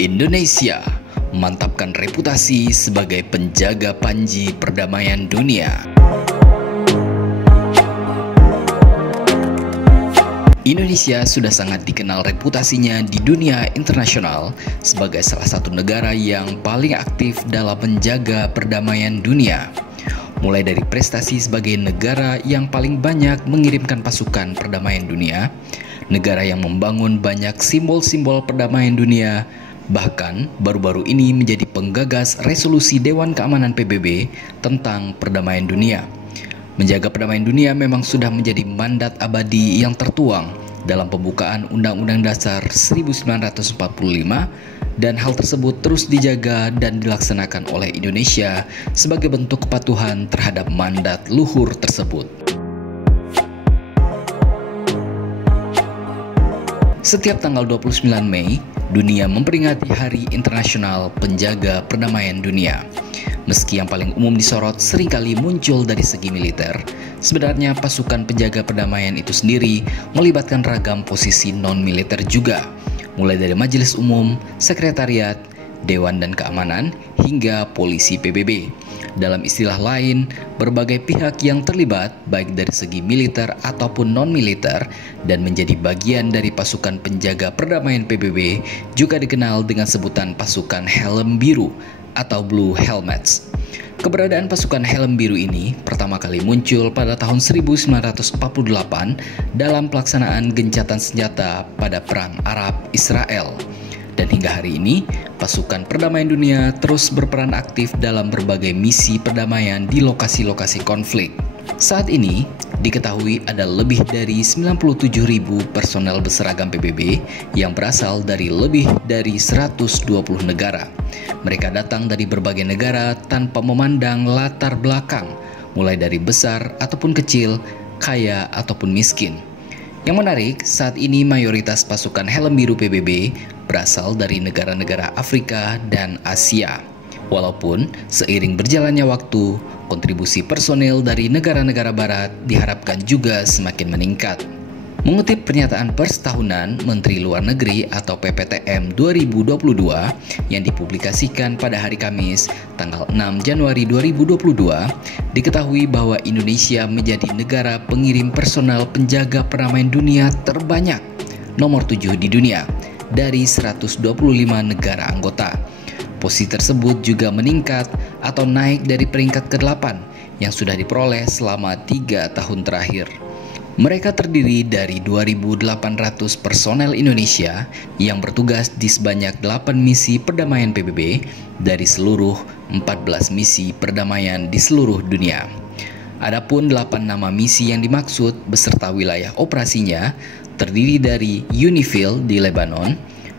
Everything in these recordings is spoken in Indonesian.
Indonesia mantapkan reputasi sebagai penjaga panji perdamaian dunia. Indonesia sudah sangat dikenal reputasinya di dunia internasional sebagai salah satu negara yang paling aktif dalam menjaga perdamaian dunia. Mulai dari prestasi sebagai negara yang paling banyak mengirimkan pasukan perdamaian dunia, negara yang membangun banyak simbol-simbol perdamaian dunia, bahkan baru-baru ini menjadi penggagas resolusi Dewan Keamanan PBB tentang perdamaian dunia. Menjaga perdamaian dunia memang sudah menjadi mandat abadi yang tertuang dalam pembukaan Undang-Undang Dasar 1945 dan hal tersebut terus dijaga dan dilaksanakan oleh Indonesia sebagai bentuk kepatuhan terhadap mandat luhur tersebut. Setiap tanggal 29 Mei, dunia memperingati Hari Internasional Penjaga Perdamaian Dunia. Meski yang paling umum disorot seringkali muncul dari segi militer, sebenarnya pasukan penjaga perdamaian itu sendiri melibatkan ragam posisi non-militer juga, mulai dari Majelis Umum, Sekretariat, Dewan dan Keamanan, hingga Polisi PBB. Dalam istilah lain, berbagai pihak yang terlibat baik dari segi militer ataupun non-militer dan menjadi bagian dari pasukan penjaga perdamaian PBB juga dikenal dengan sebutan pasukan helm biru atau Blue Helmets. Keberadaan pasukan helm biru ini pertama kali muncul pada tahun 1948 dalam pelaksanaan gencatan senjata pada Perang Arab-Israel. Dan hingga hari ini, pasukan perdamaian dunia terus berperan aktif dalam berbagai misi perdamaian di lokasi-lokasi konflik. Saat ini, diketahui ada lebih dari 97.000 personel berseragam PBB yang berasal dari lebih dari 120 negara. Mereka datang dari berbagai negara tanpa memandang latar belakang, mulai dari besar ataupun kecil, kaya ataupun miskin. Yang menarik, saat ini mayoritas pasukan helm biru PBB berasal dari negara-negara Afrika dan Asia. Walaupun seiring berjalannya waktu, kontribusi personil dari negara-negara barat diharapkan juga semakin meningkat. Mengutip pernyataan pers tahunan Menteri Luar Negeri atau PPTM 2022 yang dipublikasikan pada hari Kamis, tanggal 6 Januari 2022, diketahui bahwa Indonesia menjadi negara pengirim personel penjaga perdamaian dunia terbanyak, nomor 7 di dunia, dari 125 negara anggota. Posisi tersebut juga meningkat atau naik dari peringkat ke-8 yang sudah diperoleh selama 3 tahun terakhir. Mereka terdiri dari 2.800 personel Indonesia yang bertugas di sebanyak 8 misi perdamaian PBB dari seluruh 14 misi perdamaian di seluruh dunia. Adapun 8 nama misi yang dimaksud beserta wilayah operasinya terdiri dari UNIFIL di Lebanon,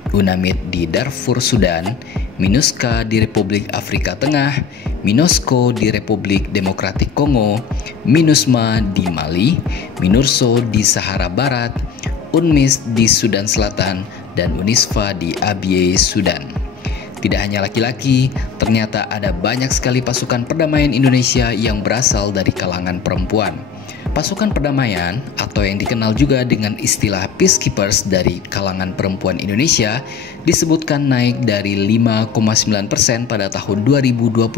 UNAMID di Darfur, Sudan, MINUSCA di Republik Afrika Tengah, MINUSCO di Republik Demokratik Kongo, MINUSMA di Mali, MINURSO di Sahara Barat, UNMISS di Sudan Selatan, dan UNISFA di Abyei, Sudan. Tidak hanya laki-laki, ternyata ada banyak sekali pasukan perdamaian Indonesia yang berasal dari kalangan perempuan. Pasukan perdamaian atau yang dikenal juga dengan istilah peacekeepers dari kalangan perempuan Indonesia disebutkan naik dari 5,9% pada tahun 2020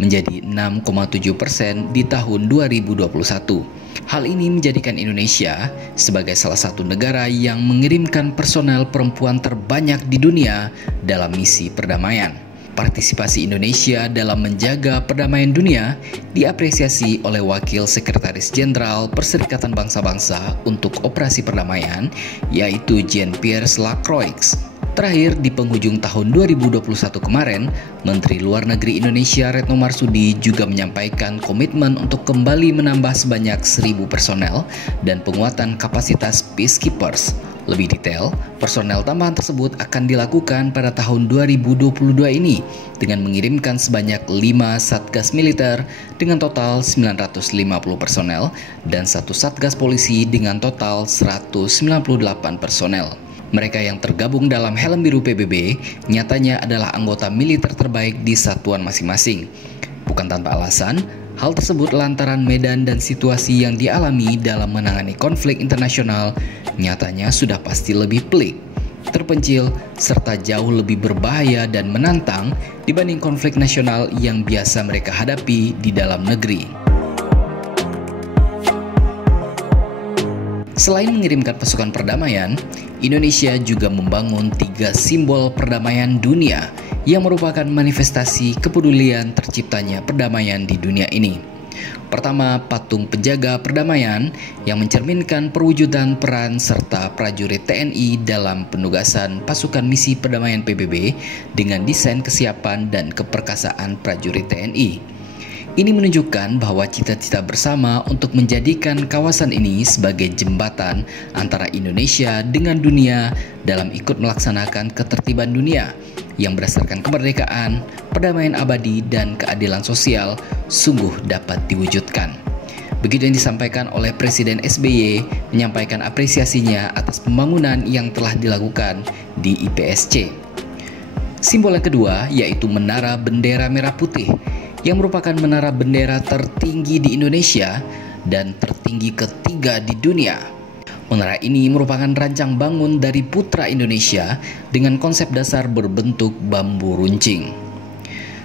menjadi 6,7% di tahun 2021. Hal ini menjadikan Indonesia sebagai salah satu negara yang mengirimkan personel perempuan terbanyak di dunia dalam misi perdamaian. Partisipasi Indonesia dalam menjaga perdamaian dunia diapresiasi oleh Wakil Sekretaris Jenderal Perserikatan Bangsa-Bangsa untuk Operasi Perdamaian, yaitu Jean-Pierre Lacroix. Terakhir, di penghujung tahun 2021 kemarin, Menteri Luar Negeri Indonesia Retno Marsudi juga menyampaikan komitmen untuk kembali menambah sebanyak 1.000 personel dan penguatan kapasitas peacekeepers. Lebih detail, personel tambahan tersebut akan dilakukan pada tahun 2022 ini dengan mengirimkan sebanyak 5 satgas militer dengan total 950 personel dan 1 satgas polisi dengan total 198 personel. Mereka yang tergabung dalam helm biru PBB nyatanya adalah anggota militer terbaik di satuan masing-masing. Bukan tanpa alasan, hal tersebut lantaran medan dan situasi yang dialami dalam menangani konflik internasional nyatanya sudah pasti lebih pelik. terpencil, serta jauh lebih berbahaya dan menantang dibanding konflik nasional yang biasa mereka hadapi di dalam negeri. Selain mengirimkan pasukan perdamaian, Indonesia juga membangun 3 simbol perdamaian dunia yang merupakan manifestasi kepedulian terciptanya perdamaian di dunia ini. Pertama, patung penjaga perdamaian yang mencerminkan perwujudan peran serta prajurit TNI dalam penugasan pasukan misi perdamaian PBB dengan desain kesiapan dan keperkasaan prajurit TNI. Ini menunjukkan bahwa cita-cita bersama untuk menjadikan kawasan ini sebagai jembatan antara Indonesia dengan dunia dalam ikut melaksanakan ketertiban dunia yang berdasarkan kemerdekaan, perdamaian abadi, dan keadilan sosial sungguh dapat diwujudkan. Begitu yang disampaikan oleh Presiden SBY menyampaikan apresiasinya atas pembangunan yang telah dilakukan di IPSC. Simbol yang kedua yaitu Menara Bendera Merah Putih yang merupakan menara bendera tertinggi di Indonesia dan tertinggi ketiga di dunia. Menara ini merupakan rancang bangun dari Putra Indonesia dengan konsep dasar berbentuk bambu runcing.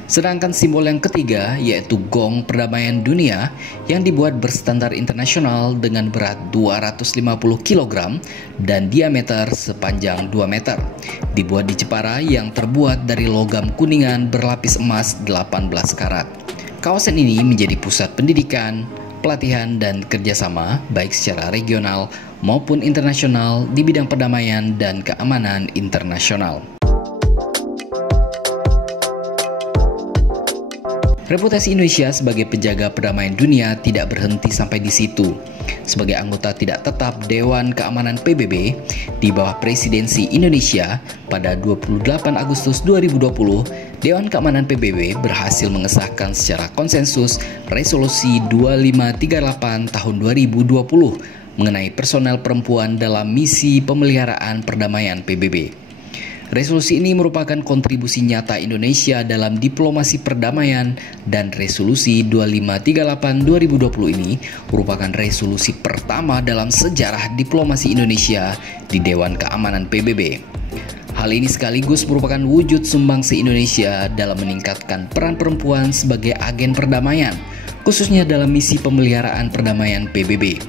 Sedangkan simbol yang ketiga yaitu Gong Perdamaian Dunia yang dibuat berstandar internasional dengan berat 250 kg dan diameter sepanjang 2 meter. Dibuat di Jepara yang terbuat dari logam kuningan berlapis emas 18 karat. Kawasan ini menjadi pusat pendidikan, pelatihan, dan kerjasama baik secara regional maupun internasional di bidang perdamaian dan keamanan internasional. Reputasi Indonesia sebagai penjaga perdamaian dunia tidak berhenti sampai di situ. Sebagai anggota tidak tetap Dewan Keamanan PBB di bawah Presidensi Indonesia pada 28 Agustus 2020, Dewan Keamanan PBB berhasil mengesahkan secara konsensus Resolusi 2538 tahun 2020 mengenai personel perempuan dalam misi pemeliharaan perdamaian PBB. Resolusi ini merupakan kontribusi nyata Indonesia dalam diplomasi perdamaian dan Resolusi 2538 2020 ini merupakan resolusi pertama dalam sejarah diplomasi Indonesia di Dewan Keamanan PBB. Hal ini sekaligus merupakan wujud sumbangsi Indonesia dalam meningkatkan peran perempuan sebagai agen perdamaian, khususnya dalam misi pemeliharaan perdamaian PBB.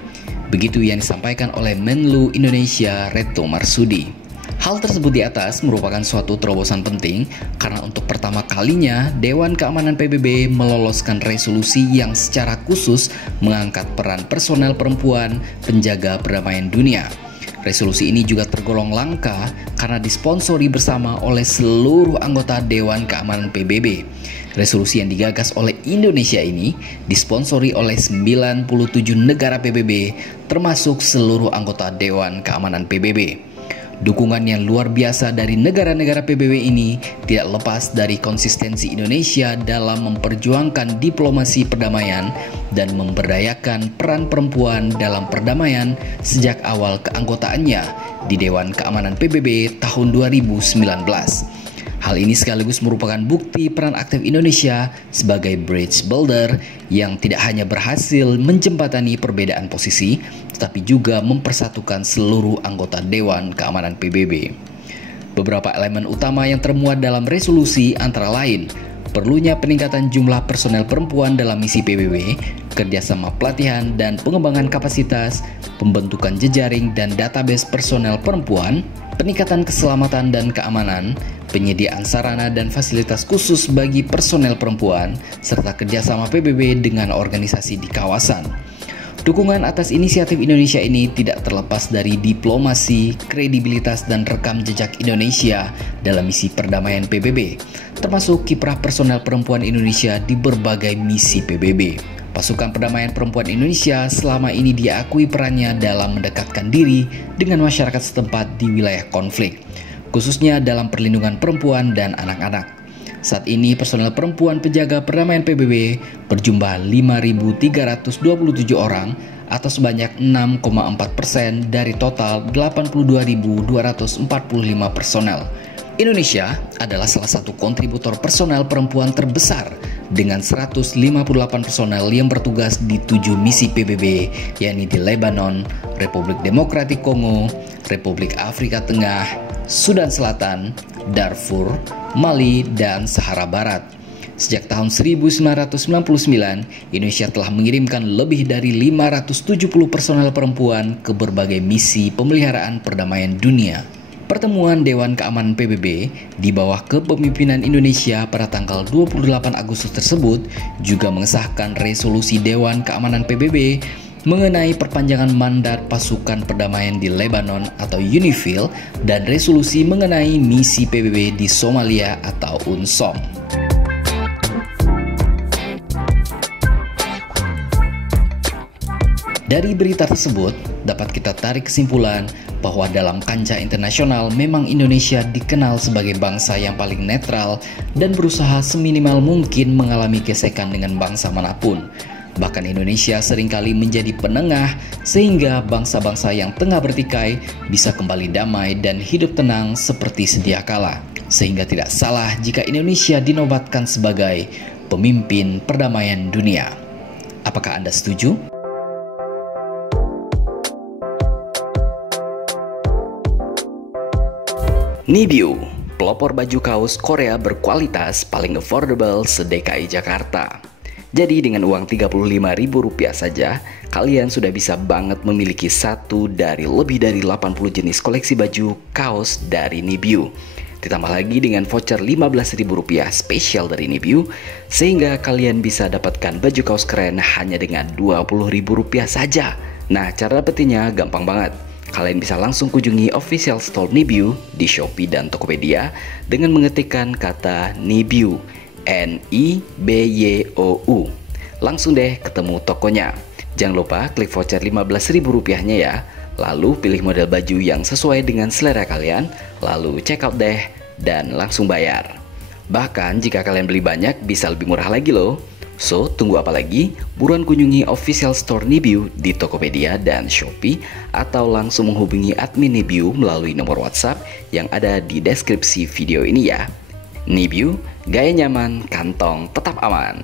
Begitu yang disampaikan oleh Menlu Indonesia Retno Marsudi. Hal tersebut di atas merupakan suatu terobosan penting karena untuk pertama kalinya Dewan Keamanan PBB meloloskan resolusi yang secara khusus mengangkat peran personel perempuan penjaga perdamaian dunia. Resolusi ini juga tergolong langka karena disponsori bersama oleh seluruh anggota Dewan Keamanan PBB. Resolusi yang digagas oleh Indonesia ini disponsori oleh 97 negara PBB termasuk seluruh anggota Dewan Keamanan PBB. Dukungan yang luar biasa dari negara-negara PBB ini tidak lepas dari konsistensi Indonesia dalam memperjuangkan diplomasi perdamaian dan memberdayakan peran perempuan dalam perdamaian sejak awal keanggotaannya di Dewan Keamanan PBB tahun 2019. Hal ini sekaligus merupakan bukti peran aktif Indonesia sebagai bridge builder yang tidak hanya berhasil menjembatani perbedaan posisi, tetapi juga mempersatukan seluruh anggota Dewan Keamanan PBB. Beberapa elemen utama yang termuat dalam resolusi antara lain perlunya peningkatan jumlah personel perempuan dalam misi PBB, kerjasama pelatihan dan pengembangan kapasitas, pembentukan jejaring dan database personel perempuan, peningkatan keselamatan dan keamanan, penyediaan sarana dan fasilitas khusus bagi personel perempuan, serta kerjasama PBB dengan organisasi di kawasan. Dukungan atas inisiatif Indonesia ini tidak terlepas dari diplomasi, kredibilitas, dan rekam jejak Indonesia dalam misi perdamaian PBB, termasuk kiprah personel perempuan Indonesia di berbagai misi PBB. Pasukan Perdamaian Perempuan Indonesia selama ini diakui perannya dalam mendekatkan diri dengan masyarakat setempat di wilayah konflik, khususnya dalam perlindungan perempuan dan anak-anak. Saat ini personel perempuan penjaga perdamaian PBB berjumlah 5.327 orang atau sebanyak 6,4% dari total 82.245 personel. Indonesia adalah salah satu kontributor personel perempuan terbesar dengan 158 personel yang bertugas di 7 misi PBB, yakni di Lebanon, Republik Demokratik Kongo, Republik Afrika Tengah, Sudan Selatan, Darfur, Mali, dan Sahara Barat. Sejak tahun 1999, Indonesia telah mengirimkan lebih dari 570 personel perempuan ke berbagai misi pemeliharaan perdamaian dunia. Pertemuan Dewan Keamanan PBB di bawah kepemimpinan Indonesia pada tanggal 28 Agustus tersebut juga mengesahkan resolusi Dewan Keamanan PBB mengenai perpanjangan mandat pasukan perdamaian di Lebanon atau UNIFIL dan resolusi mengenai misi PBB di Somalia atau UNSOM. Dari berita tersebut, dapat kita tarik kesimpulan bahwa dalam kancah internasional memang Indonesia dikenal sebagai bangsa yang paling netral dan berusaha seminimal mungkin mengalami gesekan dengan bangsa manapun. Bahkan Indonesia seringkali menjadi penengah sehingga bangsa-bangsa yang tengah bertikai bisa kembali damai dan hidup tenang seperti sedia kala. Sehingga tidak salah jika Indonesia dinobatkan sebagai pemimpin perdamaian dunia. Apakah Anda setuju? Nibiu, pelopor baju kaos Korea berkualitas paling affordable se-DKI Jakarta. Jadi dengan uang Rp35.000 saja, kalian sudah bisa banget memiliki satu dari lebih dari 80 jenis koleksi baju kaos dari Nibiu. Ditambah lagi dengan voucher Rp15.000 spesial dari Nibiu, sehingga kalian bisa dapatkan baju kaos keren hanya dengan Rp20.000 saja. Nah, cara dapetinnya gampang banget. Kalian bisa langsung kunjungi official store Nibiu di Shopee dan Tokopedia dengan mengetikkan kata Nibiu, N-I-B-Y-O-U. Langsung deh ketemu tokonya. Jangan lupa klik voucher Rp15.000-nya ya. Lalu pilih model baju yang sesuai dengan selera kalian, lalu check out deh dan langsung bayar. Bahkan jika kalian beli banyak bisa lebih murah lagi loh. So, tunggu apa lagi? Buruan kunjungi official store Nibiu di Tokopedia dan Shopee atau langsung menghubungi admin Nibiu melalui nomor WhatsApp yang ada di deskripsi video ini ya. Nibiu, gaya nyaman, kantong tetap aman.